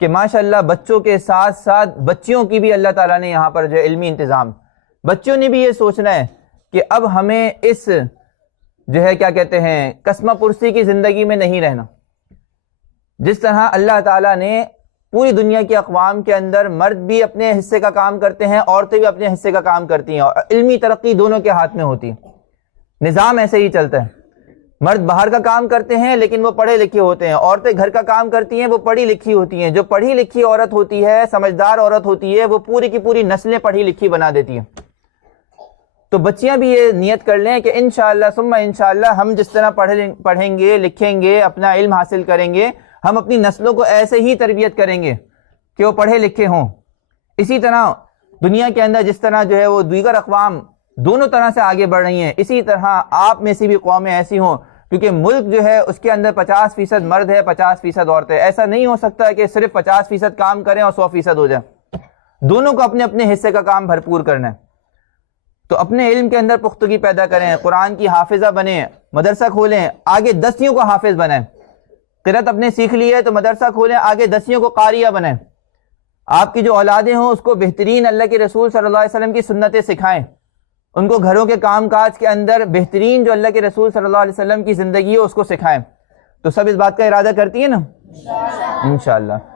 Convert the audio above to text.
کہ ماشاءاللہ بچوں کے ساتھ ساتھ بچیوں کی بھی اللہ تعالیٰ نے یہاں پر جو علمی انتظام، بچوں نے بھی یہ سوچنا ہے کہ اب ہمیں اس جو ہے کیا کہتے ہیں قسمہ پرسی کی زندگی میں نہیں رہنا۔ جس طرح اللہ تعالیٰ نے پوری دنیا کی اقوام کے اندر مرد بھی اپنے حصے کا کام کرتے ہیں، عورتیں بھی اپنے حصے کا کام کرتی ہیں، اور علمی ترقی دونوں کے ہاتھ میں ہوتی ہے۔ نظام ایسے ہی چلتا ہے، مرد باہر کا کام کرتے ہیں لیکن وہ پڑھے لکھے ہوتے ہیں، عورتیں گھر کا کام کرتی ہیں وہ پڑھی لکھی ہوتی ہیں۔ جو پڑھی لکھی عورت ہوتی ہے، سمجھدار عورت ہوتی ہے، وہ پوری کی پوری نسلیں پڑھی لکھی بنا دیتی ہیں۔ تو بچیاں بھی یہ نیت کر لیں کہ انشاءاللہ ثم انشاءاللہ ہم جس طرح پڑھیں گے، لکھیں گے، اپنا علم حاصل کریں گے، ہم اپنی نسلوں کو ایسے ہی تربیت کریں گے کہ وہ پڑھے لکھے ہوں۔ اسی طرح دنیا کے اندر جس طرح جو ہے وہ دیگر اقوام دونوں طرح سے آگے بڑھ رہی ہیں، اسی طرح آپ میں سے بھی قومیں ایسی ہوں، کیونکہ ملک جو ہے اس کے اندر 50% مرد ہے، 50% عورتیں۔ ایسا نہیں ہو سکتا کہ صرف 50% کام کریں اور 100% ہو جائے، دونوں کو اپنے اپنے حصے کا کام بھرپور کرنا ہے۔ تو اپنے علم کے اندر پختگی پیدا کریں، قرآن کی حافظہ بنیں، مدرسہ کھولیں، آگے 10ویں کو حافظ بنیں۔ قرأت اپنے سیکھ لی ہے تو مدرسہ کھولیں، آگے 10ویں کو قاریہ بنیں۔ آپ کی جو اولادیں ہوں اس کو بہترین اللہ کے رسول صلی اللہ علیہ وسلم کی سنتیں سکھائیں، ان کو گھروں کے کام کاج کے اندر بہترین جو اللہ کے رسول صلی اللہ علیہ وسلم کی زندگی ہے اس کو سکھائیں۔ تو سب اس بات کا ارادہ کرتی ہیں نا؟ انشاءاللہ۔